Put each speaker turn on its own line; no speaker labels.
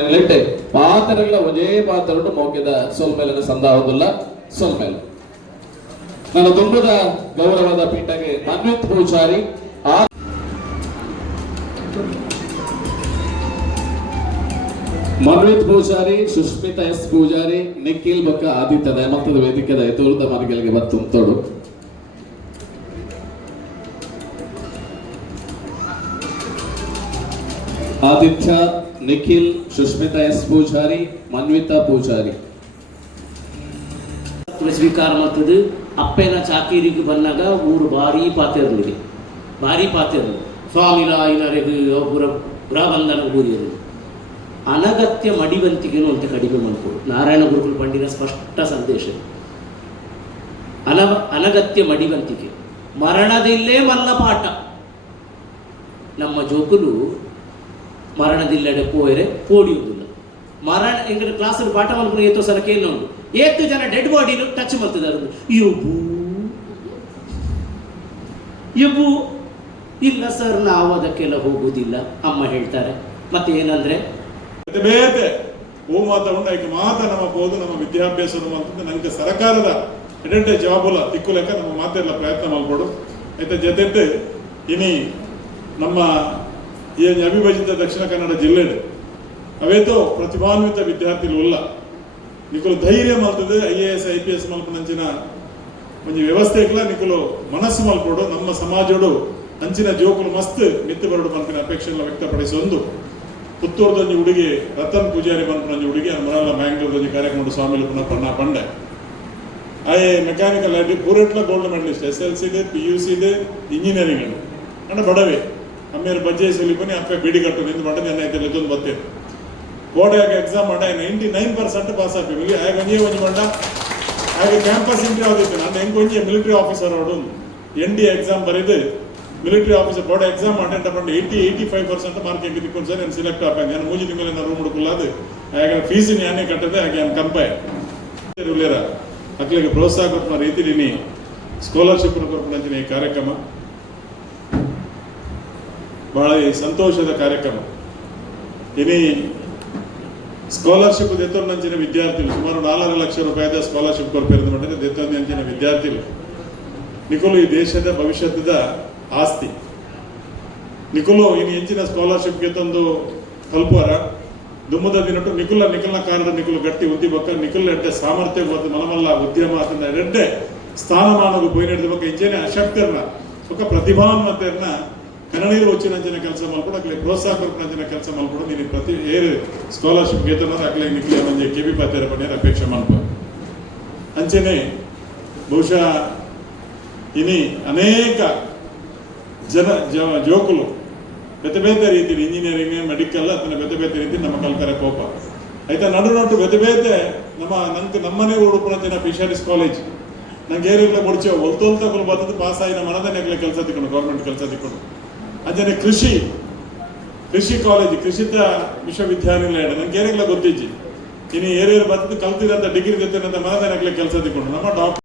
Related ಪಾತ್ರಗಳ ಒಂದೇ ಪಾತ್ರ ಮೌಕ್ಯದ ಸೋಲ್ಮೇಲಿನ ಸಂದಾವದಿಲ್ಲ ಸೋಲ್ಮೇಲೆ ನನ್ನ ತುಂಬದ ಗೌರವದ ಪೀಠಗೆ ಮನ್ವಿತ್ ಪೂಜಾರಿ ಮನ್ವಿತ್ ಪೂಜಾರಿ, ಸುಷ್ಮಿತಾ ಎಸ್ ಪೂಜಾರಿ, ನಿಖಿಲ್ ಬಕ್ಕ ಆದಿತ್ಯ ದಯಮತ್ತದ ವೇದಿಕೆದ ಎದುರುದ ಮನೆಗಳಿಗೆ ಬತ್ತು ತೋಡು ಆದಿತ್ಯ ನಿಖಿಲ್ ಸುಷ್ಮಿತಾ ಎಸ್ ಪೂಜಾರಿ, ಮನ್ವಿತಾ ಪೂಜಾರಿ.
ಸ್ವೀಕಾರ ಮಾಡ್ತದೆ. ಅಪ್ಪನ ಚಾಕೀರಿಗೆ ಬಂದಾಗ ಊರು ಭಾರಿ ಪಾತಿರಲಿಗೆ ಭಾರಿ ಪಾತಿರಲು ಸ್ವಾಮಿ ಇನರೆಗೆ ಒಬ್ಬರ ಗೃಹಬಂಧನ ಊರಿಯರು ಅನಗತ್ಯ ಮಡಿವಂತಿಗೆನೂ ಅಂತ ಕಡಿಮೆ ಮಾಡ್ಕೊಡು. ನಾರಾಯಣ ಗುರುಗಳು ಪಂಡಿನ ಸ್ಪಷ್ಟ ಸಂದೇಶ. ಅನ ಅನಗತ್ಯ ಮಡಿವಂತಿಕೆ ಮರಣದಿಲ್ಲೇ ಮಲ್ಲ ಪಾಠ ನಮ್ಮ ಜೋಕುಲು ಮರಣದಿಲ್ಲಡೆ ಪೋಯರೆ ಪೋಡಿಯುವುದಿಲ್ಲ. ಮರಣ എങ്ങനെ ಕ್ಲಾಸಲ್ಲಿ ಪಾಠ ಮಾಡ್ಕೊಂಡು ഏത്തോ ಸಲ ಕೇಳೋದು ಏತು ಜನ ಡೆಡ್ ಬಾಡಿನು ಟಚ್ ಮಾಡ್ತಿದ್ದಾರೆ ಇವು ಇವು ಇಲ್ಲ ಸರ್ ನಾವು ಅದಕ್ಕೆಲ್ಲ ಹೋಗುವುದಿಲ್ಲ, ಅಮ್ಮ ಹೇಳ್ತಾರೆ. ಮತ್ತೆ ಏನಂದ್ರೆ?
ಓ ಮಾತ ಉಂಡಾಯ್ಕೆ ಮಾತ ನಮ್ಮ ಹೋದು ನಮ್ಮ ವಿದ್ಯಾಭ್ಯಾಸ ಅಂತಂದ್ರೆ ನನಗೆ ಸರ್ಕಾರದ ಎಡೆಂಟೆ ತಿಕ್ಕು ತಿಕ್ಕುಲೆಕ್ಕ ನಮ್ಮ ಮಾತೆಲ್ಲ ಪ್ರಯತ್ನ ಮಾಡ್ಬೋದು. ಆಯ್ತಾ ಜೊತೆ ಇನಿ ನಮ್ಮ ಈ ಅವಿಭಜಿತ ದಕ್ಷಿಣ ಕನ್ನಡ ಜಿಲ್ಲೆ ಅವೇತೋ ಪ್ರತಿಭಾನ್ವಿತ ವಿದ್ಯಾರ್ಥಿಗಳು ಉಲ್ಲ ನಿಕುಲು ಧೈರ್ಯ ಮಲ್ತದೆ, I A S, I P S ಮಲ್ಪನಂಚಿನ ಒಂಜಿ ವ್ಯವಸ್ಥೆಗಳ ನಿಕುಲು ಮನಸ್ಸು ಮಲ್ಪಡು ನಮ್ಮ ಸಮಾಜಡು ಅಂಚಿನ ಜೋಕುಲು ಮಸ್ತ್ ಮಿತ್ತು ಬರಡು ಮಲ್ಪಿನ ಅಪೇಕ್ಷೆ ವ್ಯಕ್ತಪಡಿಸೊಂದು ಪುತ್ತೂರ್ದೊಂಜಿ ಹುಡುಗಿ, ರತನ್ ಪೂಜಾರಿ ಬಂದ್ಪನೊಂಜಿ ಹುಡುಗಿ ಅದು ಮನೆಯಲ್ಲ ಬ್ಯಾಂಗ್ಳೂರ್ದೊಂಜಿ ಕಾರ್ಯಕ್ರಮ ಸ್ವಾಮಿ ಪಣ್ಣ ಪಂಡೆ. ಆಯೆ ಮೆಕ್ಯಾನಿಕಲ್ ಆಗಿ ಪೂರೆಟ್ಲ gold medalist S L C P U C engineering ಅಂಡ ಬಡವೆ. ಅಮ್ಮೇರು ಬಜ್ಜೆ ಸುಲಿಪನಿ ಅಪ್ಪೆ ಬಿಡಿ ಕಟ್ಟು ನಿಂದು ಮಟ್ಟ ನೆನ್ನೆ ಐತೆ ಇದೊಂದು ಬೋರ್ಡ್ ಬೋರ್ಡ್ಗೆ ಎಕ್ಸಾಮ್ ಮಾಡ ನೈಂಟಿ ನೈನ್ ಪರ್ಸೆಂಟ್ ಪಾಸ್ ಆಗ್ತೀವಿ ಹಾಗೆ ಒಂಜೇ ಒಂದು ಮಂಡ ಹಾಗೆ ಕ್ಯಾಂಪಸ್ ಇಂಟರ್ವ್ಯೂ ಆಗಿತ್ತು ನಾನು ಹೆಂಗೆ ಒಂಜಿ ಮಿಲಿಟರಿ ಆಫೀಸರ್ ಅವಡು ಎನ್ ಡಿ ಎಕ್ಸಾಮ್ ಬರೆದು military officer board exam attend Pandu eighty eighty five percent mark ಹೆಂಗೆ ತಿಕ್ಕೊಂಡು ಸರ್ ನಾನು ಸೆಲೆಕ್ಟ್ ಆಗ. ನಾನು ಮೂಜಿ ತಿಂಗಳಿಂದ ರೂಮ್ ಹುಡುಕಲಾದು ಹಾಗೆ ಫೀಸಿನ ಯಾನೇ ಕಟ್ಟದೆ ಹಾಗೆ ನಾನು ಕಂಪಾಯ ಉಳ್ಳೇರ ಮಕ್ಕಳಿಗೆ ಪ್ರೋತ್ಸಾಹ ಕೊಟ್ಟ ರೀತಿ ನೀನು ಸ್ಕಾಲರ್ಶಿಪ್ ಕೊಡ್ಕೊಂಡು ಈ ಕಾರ್ಯಕ್ರಮ. ಬಹಳ ಸಂತೋಷದ ಕಾರ್ಯಕ್ರಮ ಇನಿ ಸ್ಕಾಲರ್ಶಿಪ್ ದೆತ್ತೊಂದಂಚಿನ ವಿದ್ಯಾರ್ಥಿಗಳು ಸುಮಾರು ನಾಲ್ಕು ಲಕ್ಷ ರೂಪಾಯಿದ ಸ್ಕಾಲರ್ಶಿಪ್ ಕೊರಪೇರಿದ ಮಟ್ಟಿಗೆ ದೆತ್ತೊಂದಂಚಿನ ವಿದ್ಯಾರ್ಥಿಗಳು ನಿಖುಲು ಈ ದೇಶದ ಭವಿಷ್ಯದ ಆಸ್ತಿ ನಿಖುಲು ಇನ್ನು ಹೆಚ್ಚಿನ ಸ್ಕಾಲರ್ಶಿಪ್ ಗೆತ್ತೊಂದು ಕಲ್ಪುವರ ದುಮ್ಮದ ದಿನಟ್ಟು ನಿಖುಲ ನಿಖಲ್ನ ಕಾರಣ ನಿಖುಲು ಗಟ್ಟಿ ಉದ್ದಿ ಬಕ್ಕ ನಿಖುಲ್ ಎಡ್ಡೆ ಸಾಮರ್ಥ್ಯ ಮತ್ತು ಮಲಮಲ್ಲ ಉದ್ಯಮ ಅದನ್ನ ಎಡ್ಡೆ ಸ್ಥಾನಮಾನಗೂ ಪೋಯಿ ನಡೆದ ಬಕ್ಕ ಇಂಚೇನೆ ಅಶಕ್ತರನ್ನ ಸುಖ ಪ್ರತಿಭಾನ್ಮತೆಯನ್ನ ಕನ್ನಡೀರು వచ్చినంచిన ಕೆಲಸ ಮಾಡ್ಕೊಂಡು ಅಕ್ಲೆ ಪ್ರೋತ್ಸಾಹ ಕೊಡ್ಕೊಂಡ ಕೆಲಸ ಮಾಡ್ಕೊಂಡು ನೀನು ಪ್ರತಿ ಏರು ಸ್ಕಾಲರ್ಶಿಪ್ ಗೆತ್ತನ ಅಕ್ಲೆ ನಿಕ್ಲೆ ಮಂಜೆ ಕೆ ಬಿ ಪಾತ್ಯರ ಪಣ್ಯರ ಅಪೇಕ್ಷೆ ಮಾಡ್ಕೊ ಅಂಚೆನೆ ಬಹುಶಃ ಇನಿ ಅನೇಕ ಜನ ಜ- ಜೋಕುಲು ಬೇತೆ ಬೇತೆ ರೀತಿ ಇಂಜಿನಿಯರಿಂಗ್ ಮೆಡಿಕಲ್ ಅದನ್ನ ಬೇತೆ ಬೇತೆ ರೀತಿ ನಮ್ಮ ಕಲ್ಕರೆ ಕೋಪ ಆಯ್ತಾ ನಡು ನಟ್ಟು ಬೇತೆ ಬೇತೆ ನಮ್ಮ ನಂಗೆ ನಮ್ಮನೆ ಉಡುಪುಣತಿನ ಫಿಶರೀಸ್ ಕಾಲೇಜ್ ನಂಗೆ ಏರಿಗ್ಲ ಮುಡ್ಚೋ ಒಲ್ತೊಲ್ ತಗೊಳ್ ಬರ್ತದೆ ಪಾಸ್ ಆಗಿ ನಮ್ಮ ಮನದನ್ನೆಗ್ಲೆ ಕೆಲಸ ತಿಕ್ಕೊಂಡು ಗೌರ್ಮೆಂಟ್ ಕೆಲಸ ತಿಕ್ಕೊಂಡು ಅಂಜನೆ ಕೃಷಿ ಕೃಷಿ ಕಾಲೇಜ್ ಕೃಷಿತ ವಿಶ್ವವಿದ್ಯಾನಿಲಯ ನನಗೆ ಏರಿಗ್ಲ ಗೊತ್ತಿಜ್ಜಿ ಇನ್ನು ಏರಿಯರ್ ಬರ್ತದೆ ಕಲ್ತಿದಂತ ಡಿಗ್ರಿ ಗೊತ್ತಿರಂತ ಮನದನ್ನೆಗ್ಲೆ ಕೆಲಸ ತಿಕ್ಕೊಂಡು. ನಮ್ಮ ಡಾಕ್ಟರ್